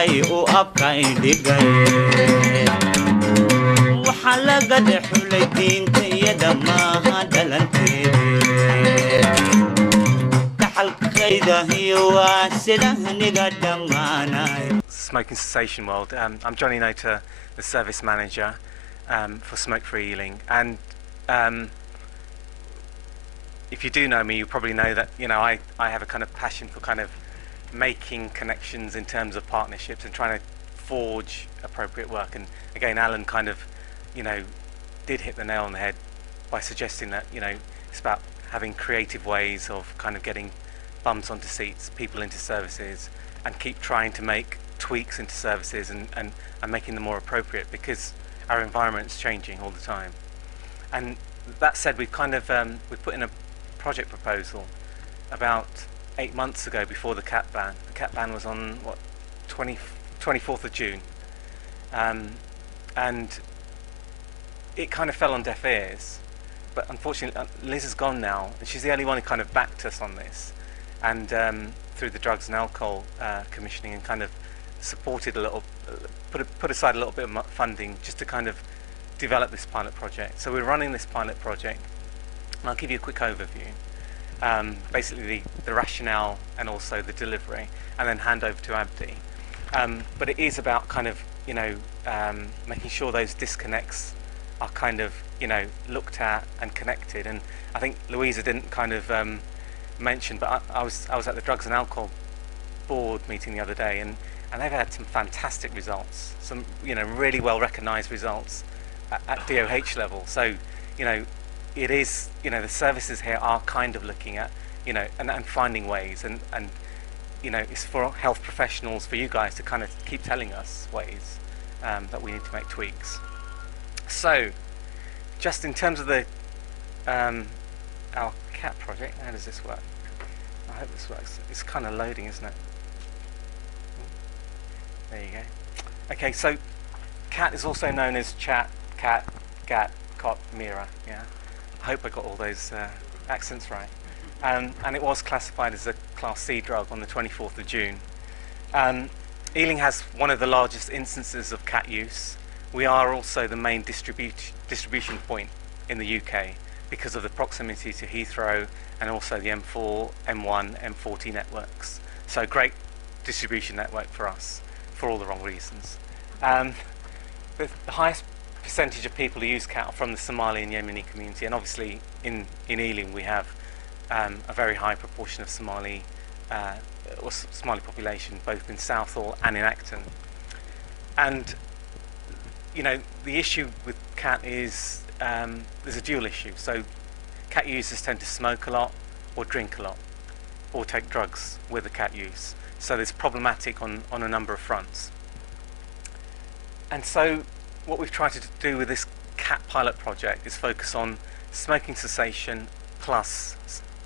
yahay u abkay dhigay waxa laga dhaxlay diinta iyo dhammaan dhalanteeda taxalkayda iyo sida haniga dhamaanay Smoking cessation world. I'm Johnny Noter, the service manager for Smoke Free Ealing, and if you do know me, you probably know that I have a kind of passion for kind of making connections in terms of partnerships and trying to forge appropriate work. And again, Alan kind of did hit the nail on the head by suggesting that it's about having creative ways of kind of getting bums onto seats, people into services, and keep trying to make tweaks into services and making them more appropriate, because our environment's changing all the time. And that said, we've kind of we put in a project proposal about 8 months ago before the cat ban. The cat ban was on 24th of June, and it kind of fell on deaf ears. But unfortunately, Liz is gone now, and she's the only one who kind of backed us on this, and through the Drugs and Alcohol Commissioning, and kind of supported a little, put aside a little bit of funding just to kind of develop this pilot project. So we're running this pilot project, and I'll give you a quick overview. Basically the rationale and also the delivery, and then hand over to Abdi. But it is about kind of making sure those disconnects are kind of looked at and connected. And I think Louisa didn't kind of mention, but I was at the Drugs and Alcohol Board meeting the other day, and they've had some fantastic results, some really well recognised results at DOH level. So it is the services here are kind of looking at and finding ways, and it's for health professionals, for you guys to kind of keep telling us ways that we need to make tweaks. So just in terms of the our cat project, how does this work? I hope this works. It's kind of loading, isn't it? There you go. Okay, so cat is also known as chat, cat, gat, cot, mira. Yeah, I hope I got all those accents right. And it was classified as a Class C drug on the 24th of June. Ealing has one of the largest instances of cat use. We are also the main distribution point in the UK because of the proximity to Heathrow and also the M4, M1, M40 networks. So great distribution network for us, for all the wrong reasons. The highest percentage of people who use cat are from the Somali and Yemeni community, and obviously in Ealing we have a very high proportion of Somali population, both in Southall and in Acton. And the issue with cat is there's a dual issue. So cat users tend to smoke a lot, or drink a lot, or take drugs with the cat use. So it's problematic on a number of fronts. And so what we've tried to do with this cat pilot project is focus on smoking cessation plus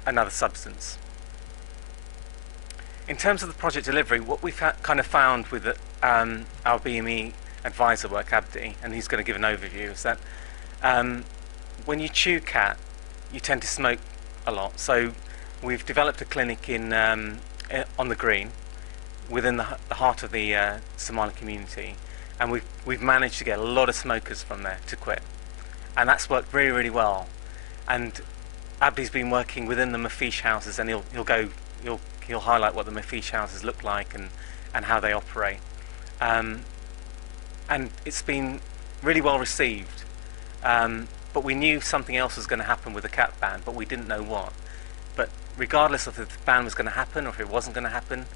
another substance. In terms of the project delivery, what we've kind of found with our BME advisor work, Abdi, and he's going to give an overview, is that when you chew cat, you tend to smoke a lot. So we've developed a clinic on the Green, within the heart of the Somali community, and we've managed to get a lot of smokers from there to quit, and that's worked really, really well. And Abdi's been working within the Mafish houses, and he'll highlight what the Mafish houses look like and how they operate. And it's been really well received. But we knew something else was going to happen with the cat ban, but we didn't know what. But regardless of if the ban was going to happen or if it wasn't going to happen,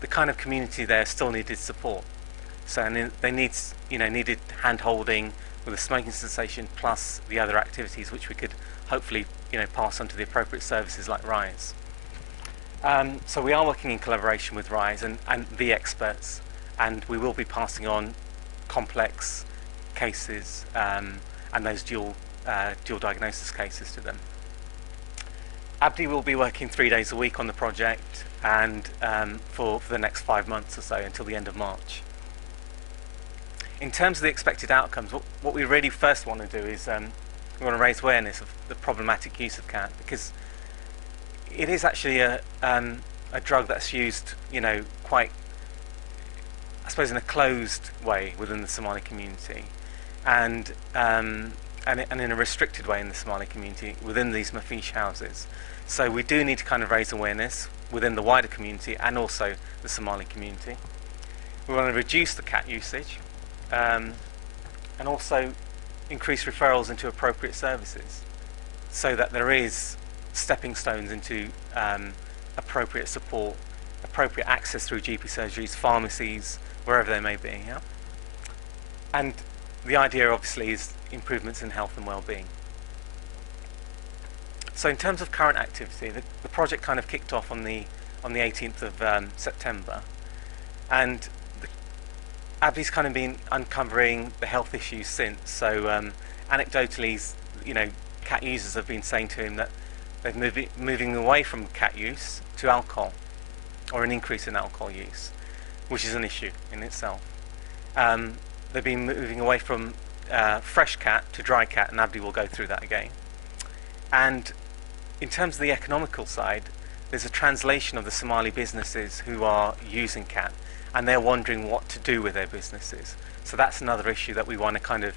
the kind of community there still needed support. So and they needed hand-holding with a smoking cessation plus the other activities which we could hopefully pass on to the appropriate services like RISE. So we are working in collaboration with RISE and the experts, and we will be passing on complex cases and those dual diagnosis cases to them. Abdi will be working 3 days a week on the project, and for the next 5 months or so, until the end of March. In terms of the expected outcomes, what we really first want to do is we want to raise awareness of the problematic use of cat, because it is actually a drug that's used quite I suppose, in a closed way within the Somali community, and in a restricted way in the Somali community within these mafish houses. So we do need to kind of raise awareness within the wider community and also the Somali community. We want to reduce the cat usage, and also increase referrals into appropriate services, so that there is stepping stones into appropriate support, appropriate access through GP surgeries, pharmacies, wherever they may be. Yeah? And the idea obviously is improvements in health and well-being. So in terms of current activity, the project kind of kicked off on the 18th of September, and Abdi's kind of been uncovering the health issues since. So anecdotally, cat users have been saying to him that they're moving away from cat use to alcohol, or an increase in alcohol use, which is an issue in itself. They've been moving away from fresh cat to dry cat, and Abdi will go through that again. And in terms of the economical side, there's a translation of the Somali businesses who are using cat, and they're wondering what to do with their businesses. So that's another issue that we want to kind of,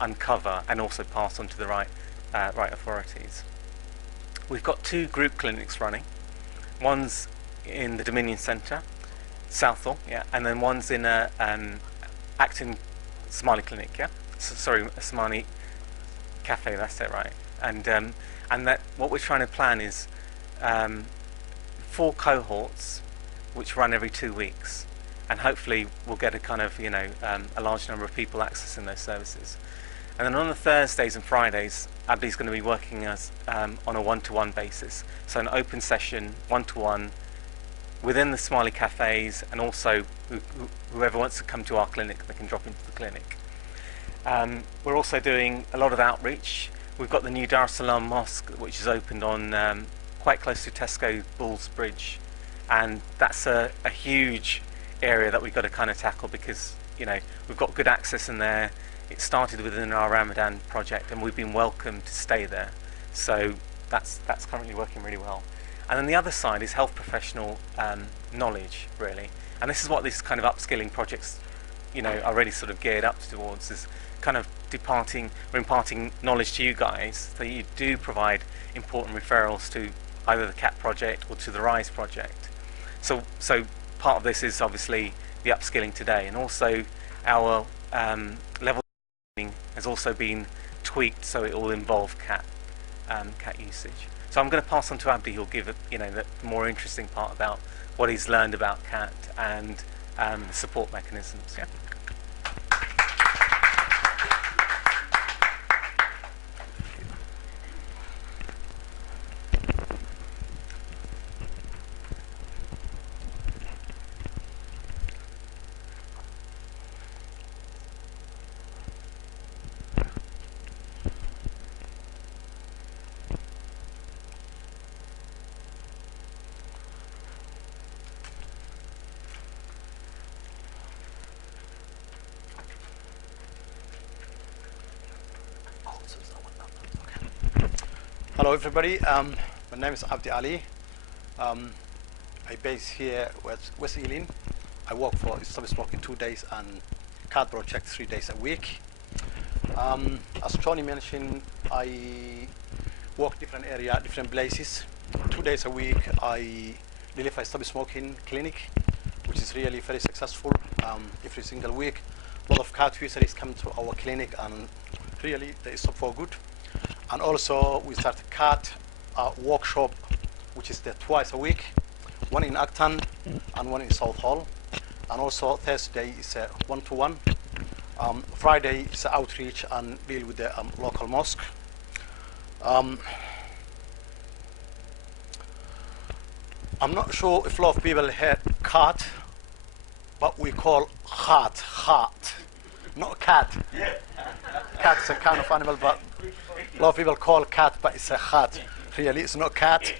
uncover and also pass on to the right authorities. We've got 2 group clinics running. One's in the Dominion Centre, Southall, yeah, and then one's in a Acton Somali clinic, yeah. Sorry, a Somali cafe. That's it, right? And that what we're trying to plan is 4 cohorts, which run every 2 weeks, and hopefully we'll get a kind of a large number of people accessing those services. And then on the Thursdays and Fridays, Abdi's going to be working as on a one-to-one basis, so an open session, one-to-one, within the Somali cafes, and also whoever wants to come to our clinic, they can drop into the clinic. We're also doing a lot of outreach. We've got the new Dar es Salaam Mosque, which is opened on quite close to Tesco Bulls Bridge, and that's a huge area that we've got to kind of tackle, because we've got good access in there. It started within our Ramadan project, and we've been welcomed to stay there. So that's currently working really well. And then the other side is health professional knowledge, really. And this is what these kind of upskilling projects, are really sort of geared up towards, is kind of imparting knowledge to you guys, so you do provide important referrals to either the CAT project or to the RISE project. So part of this is obviously the upskilling today, and also our level has also been tweaked so it will involve cat usage. So I'm going to pass on to Abdi, who'll give the more interesting part about what he's learned about cat and support mechanisms. Yeah. Hello everybody, my name is Abdi Ali. I base here with West Ealing. I work for Stop Smoking 2 days and CAT project 3 days a week. As Tony mentioned, I work different area, different places. 2 days a week I deliver Stop Smoking clinic, which is really very successful. Every single week, a lot of CAT users come to our clinic, and really they stop for good. And also we start a CAT workshop, which is there twice a week, one in Acton and one in South Hall. And also Thursday is a one-to-one. Friday is outreach and deal with the local mosque. I'm not sure if a lot of people heard CAT, but we call heart, not cat. Cat is a kind of animal, but a lot of people call cat, but it's a heart. Really, it's not cat.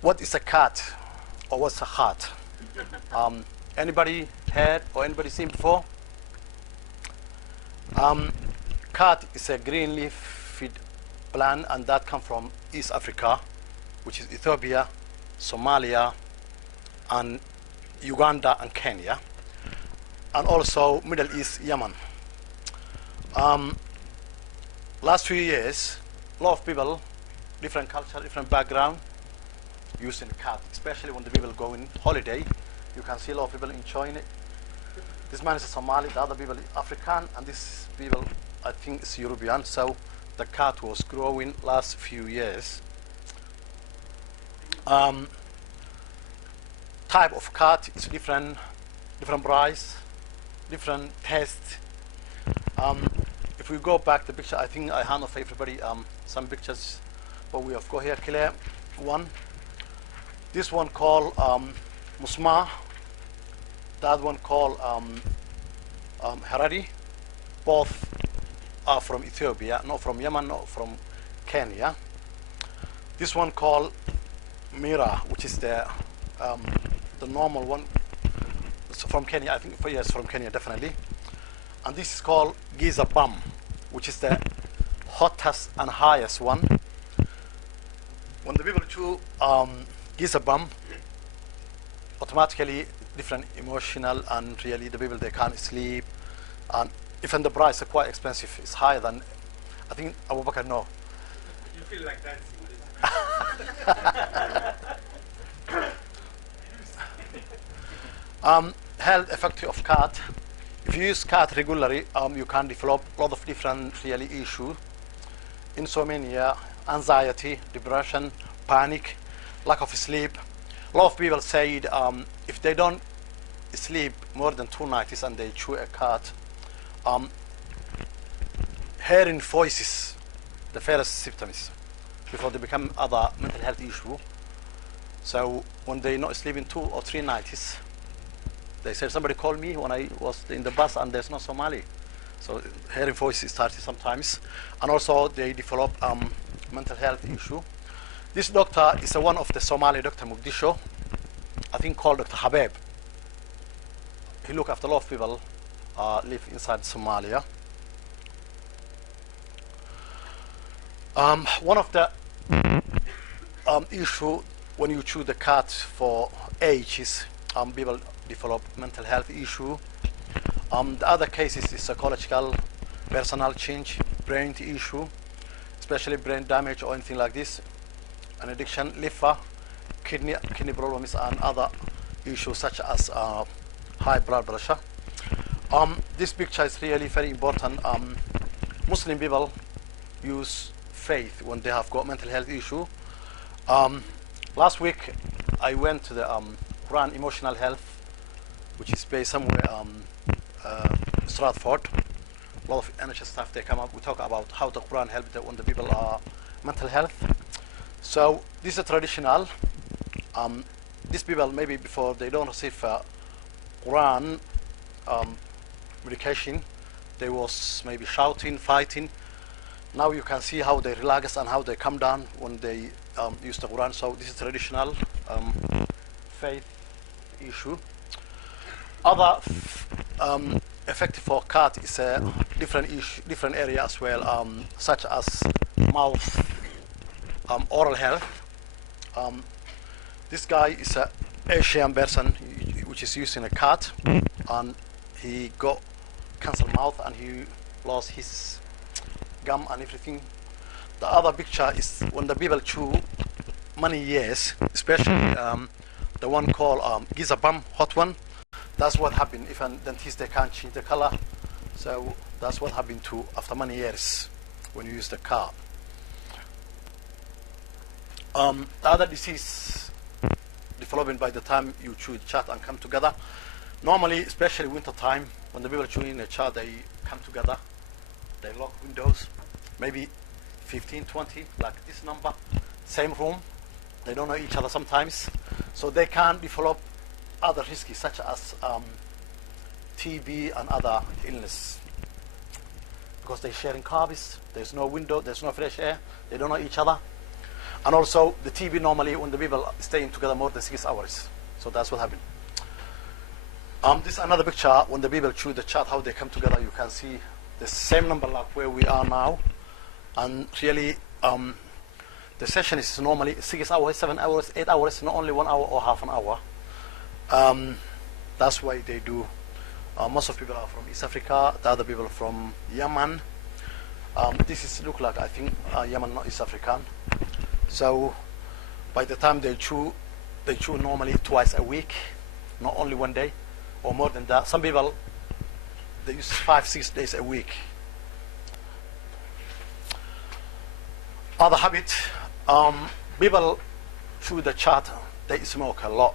What is a cat, or what's a heart? Anybody heard or anybody seen before? Cat is a green leaf plant, and that comes from East Africa, which is Ethiopia, Somalia, and Uganda and Kenya, and also Middle East, Yemen. Last few years, a lot of people, different culture, different background, using cat, especially when the people go on holiday. You can see a lot of people enjoying it. This man is a Somali, the other people are African, and this people, I think, is European. So the cat was growing last few years. Type of cat is different price, different taste. If we go back the picture, I think I hand off everybody some pictures, but we have got here clear one. This one called Musma. That one called Harari. Both are from Ethiopia, not from Yemen, not from Kenya. This one called Mira, which is the normal one. It's from Kenya, I think. Yes, from Kenya, definitely. And this is called Giza Bum, which is the hottest and highest one. When the people chew Giza Bum, automatically different emotional, and really the people, they can't sleep, and even the price is quite expensive. It's higher than, I think, Abu Bakr, no. You feel like dancing. Health effect of cat. If you use cat regularly, you can develop a lot of different really issues. Insomnia, anxiety, depression, panic, lack of sleep. A lot of people say if they don't sleep more than 2 nights and they chew a cat, hearing voices, the first symptoms, before they become other mental health issue. So when they not sleeping 2 or 3 nights, they said somebody called me when I was in the bus and there's no Somali. So hearing voices started sometimes, and also they develop mental health issue. This doctor is one of the Somali doctor Mogadishu, I think called Dr. Habib. He look after a lot of people live inside Somalia. One of the issue when you chew the cat for age is people develop mental health issue. The other cases is psychological, personal change, brain issue, especially brain damage or anything like this, an addiction, liver, kidney problems, and other issues such as high blood pressure. This picture is really very important. Muslim people use faith when they have got mental health issue. Last week I went to the Quran Emotional Health, which is based somewhere Stratford. A lot of NHS staff, they come up, we talk about how the Quran helped when the people are mental health. So this is a traditional. These people, maybe before they don't receive Quran medication, they was maybe shouting, fighting. Now you can see how they relax and how they come down when they use the Quran. So this is traditional faith issue. Other effective for cat is a different issue, different area as well, such as mouth, oral health. This guy is an Asian person which is using a cat, and he got cancer mouth and he lost his gum and everything. The other picture is when the people chew many years, especially the one called Giza Bum, hot one. That's what happened. Even dentists, they can't change the color. So that's what happened to after many years when you use the car. The other disease developing by the time you chew the chat and come together. Normally, especially winter time, when the people chewing the chat, they come together. They lock windows, maybe 15, 20, like this number, same room. They don't know each other sometimes, so they can develop other risks such as TB and other illness, because they're sharing carbs. There's no window, there's no fresh air, they don't know each other. And also the TB, normally when the people staying together more than 6 hours, so that's what happened. This is another picture when the people chew the chat, how they come together. You can see the same number like where we are now, and really the session is normally 6 hours, 7 hours, 8 hours, not only 1 hour or half an hour. That's why they do. Most of people are from East Africa. The other people are from Yemen. This is look like, I think, Yemen, not East African. So by the time they chew normally twice a week, not only one day, or more than that. Some people, they use 5-6 days a week. Other habit, people chew the chat, they smoke a lot.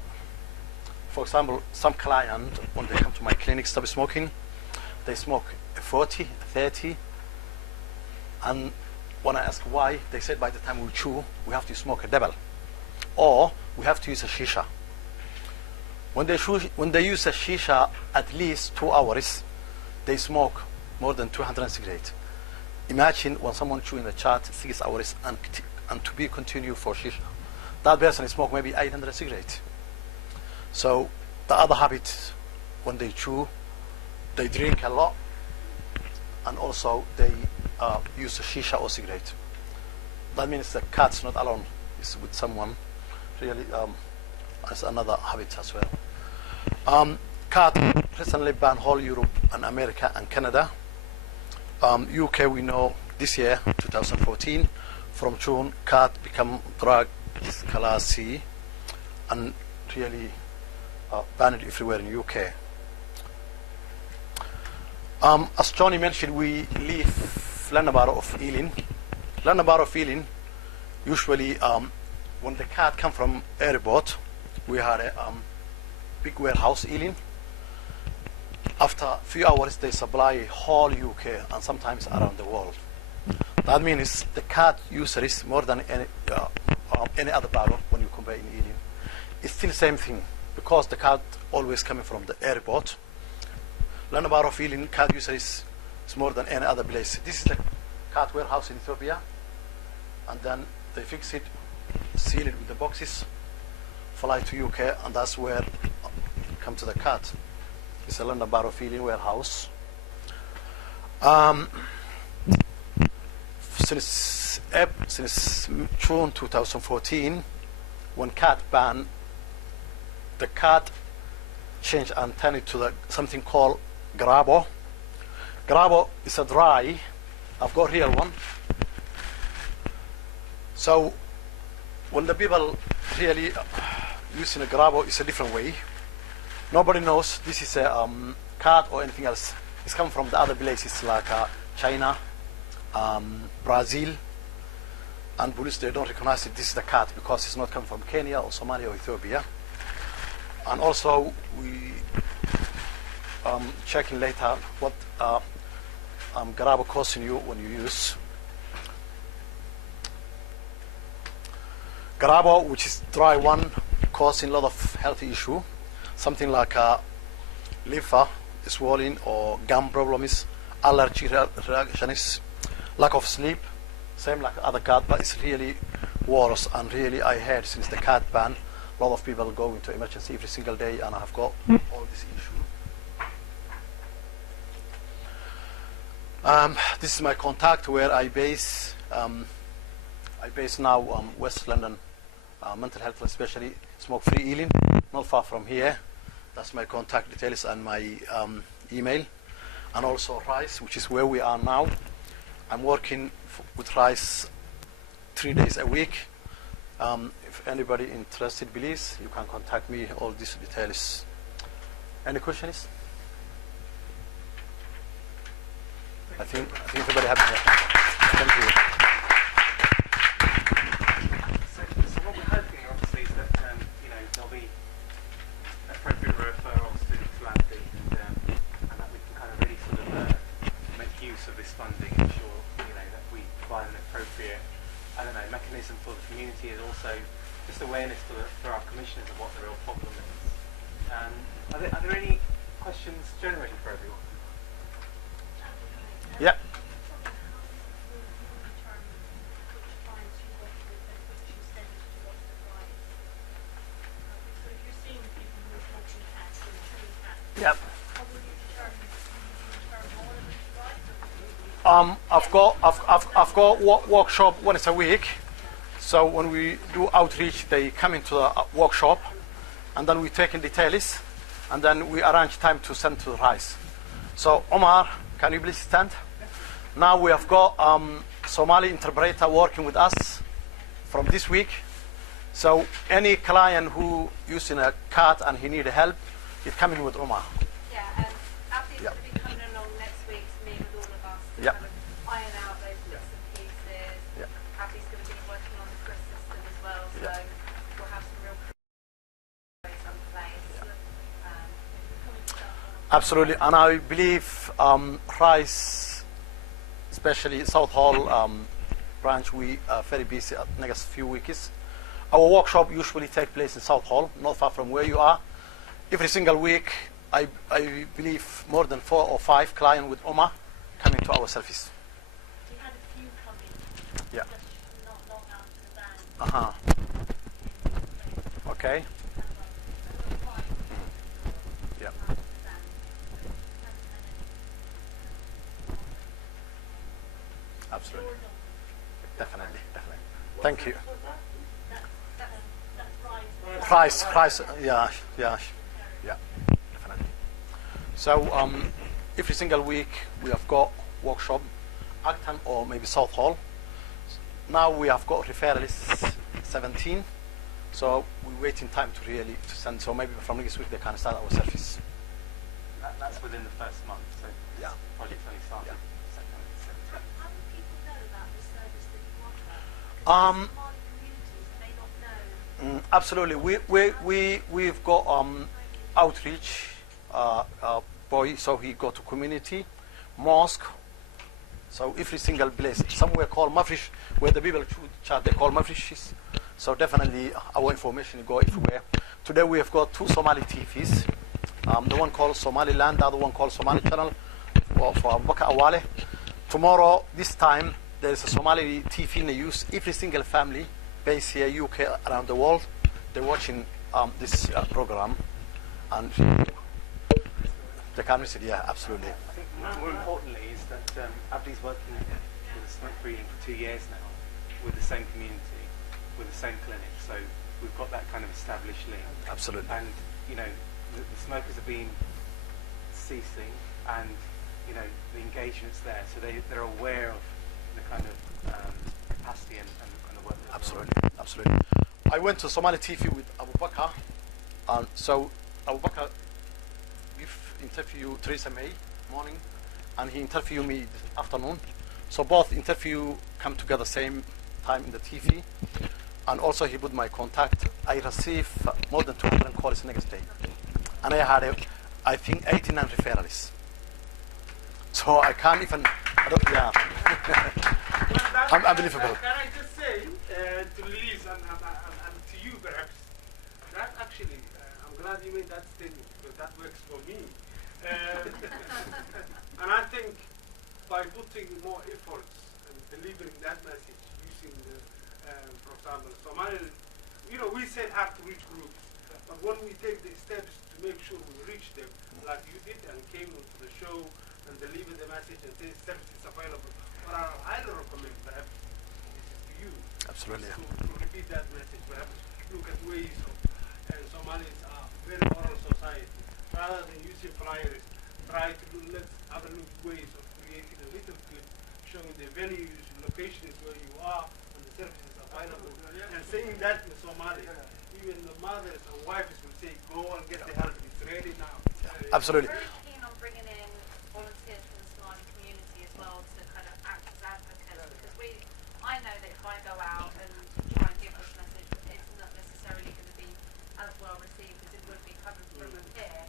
For example, some client, when they come to my clinic, stop smoking, they smoke 40, 30, and when I ask why, they said by the time we chew, we have to smoke a double, or we have to use a shisha. When they use a shisha at least 2 hours, they smoke more than 200 cigarettes. Imagine when someone chewing the chat 6 hours and to be continue for shisha. That person smoke maybe 800 cigarettes. So the other habit, when they chew, they drink a lot, and also they use a shisha or cigarette. That means the cat's not alone; it's with someone. Really, that's another habit as well. Cat recently banned whole Europe and America and Canada. UK, we know this year, 2014, from June, cat become drug class C, and really banned everywhere in UK. As Johnny mentioned, we leave Lanabaro of Ealing. Lanabaro of Ealing, usually when the cat come from airport, we had a big warehouse Ealing. After a few hours, they supply whole UK and sometimes around the world. That means the cat user is more than any other barrel when you compare in Ealing. It's still the same thing because the cat always coming from the airport. Lanabaro of Ealing cat user is more than any other place. This is the cat warehouse in Ethiopia, and then they fix it, seal it with the boxes, fly to UK, and that's where come to the cat. It's a Lanabaro of Ealing warehouse. Since June 2014, when cat ban, the cat changed and turned it to something called Grabo. Grabo is a dry. I've got real one. So when the people really using a Grabo, it's a different way. Nobody knows this is a cat or anything else. It's come from the other places like China, Brazil, and police, they don't recognize it. This is the cat because it's not come from Kenya or Somalia or Ethiopia. And also we checking later what Grabo costing you when you use Grabo, which is dry one, causing a lot of health issue, something like liver swelling or gum problems, allergy reactions, lack of sleep, same like other cat, but it's really worse. And really, I heard since the cat ban, a lot of people go into emergency every single day, and I've got all this issue. This is my contact where I base. I base now West London, mental health, especially smoke-free Ealing, not far from here. That's my contact details and my email, and also Rice, which is where we are now. I'm working with Rice 3 days a week. If anybody interested, please, you can contact me. All these details. Any questions? I think everybody happy. Thank you. So what we're hoping, obviously, is that there'll be appropriate referrals to Dadkii, and that we can kind of really sort of make use of this funding and ensure that we provide an appropriate, mechanism for the community, and also just awareness for our commissioners of what the real problem is. Are there any questions generally for everyone? Yeah. Yep. I've got workshop once a week. So when we do outreach, they come into the workshop. and then we take in details, and then we arrange time to send to the rice. So Omar, can you please stand? Now we have got Somali interpreter working with us from this week. So any client who using a card and he need help, he's coming with Omar. Yeah, and Abby's going to be coming along next week to meet with all of us to Yeah. kind of iron out those bits and pieces. Yeah. Abby's going to be working on the Chris system as well, so Yeah. we'll have some real in place. Absolutely, and I believe rice, especially South Hall branch, we are very busy at next few weeks. Our workshop usually take place in South Hall, not far from where you are. Every single week, I believe more than 4 or 5 clients with Omar coming to our service. We had a few coming. Yeah. Just not long after the ban. Okay. Yeah. Absolutely. Definitely. Thank you. Price. Yeah. Definitely. So every single week we have got workshop, Acton or maybe South Hall. Now we have got referrals 17. So we're waiting time to send. So maybe from next week they can start our service. That's within the first month, so Yeah. project's only started. Yeah. September 17th. How do people know about the service that you offer? Somali communities may not know. Absolutely. We've got outreach boy, so he go to community, mosque. So every single place, somewhere called Mafrish, where the people chat, they call Mafrishes. So definitely our information go everywhere. Today we have got 2 Somali TVs. The one called Somaliland, the other one called Somali Channel for Abu Bakr Awale. Tomorrow, this time, there is a Somali TV in the use. Every single family based here, UK, around the world, they're watching this program. And they can miss it, yeah, absolutely. I think more importantly is that Abdi's working with smoke breeding for 2 years now, with the same community, with the same clinic. So we've got that kind of established link. Absolutely. And you know, the smokers have been ceasing, and you know the engagement's there, so they're aware of the kind of capacity and the work. That Absolutely. I went to Somali TV with Abu Bakr, and so Abu Bakr, we've interviewed Theresa May morning, and he interviewed me this afternoon. So both interview come together same time in the TV, and also he put my contact. I received more than 200 calls next day, and I had I think 89 referrals. So I can't even. Yeah. Unbelievable. Can I just say to Liz and to you perhaps, that actually, I'm glad you made that statement because that works for me. And I think by putting more efforts and delivering that message using the, for example, Somali, you know, we said hard to reach groups, but when we take the steps to make sure we reach them, like you did and came to the show and deliver the message and say services available, what I highly recommend perhaps this is to you. Absolutely. To repeat that message, perhaps look at ways of, and Somalis are very oral society. Rather than using flyers, try to let's have a look ways of creating a little clip showing the venues, locations where you are and the services available. And saying that in Somali, even the mothers and wives will say, go and get the help, it's ready now. Absolutely. Very keen on bringing in volunteers from the Somali community as well to kind of act as advocates, because I know that if I go out and try and give this message, it's not necessarily going to be as well received as it would be coming from a peer.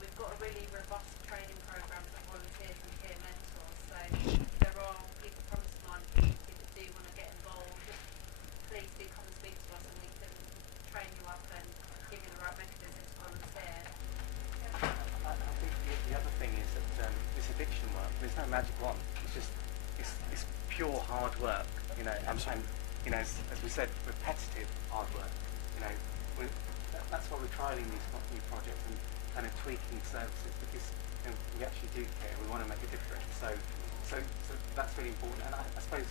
We've got a really robust training program for volunteers and peer mentors, so if there are people from the Somali community that do want to get involved, please do come and speak to us and we can train you up and give you the right mechanism to volunteer. I think the other thing is that this addiction work, there's no magic wand. It's just it's pure hard work, you know, and you know, as we said, repetitive hard work. You know, that's why we're trialing these new projects and kind of tweaking services, because you know, we actually do care. We want to make a difference. So that's really important. And I suppose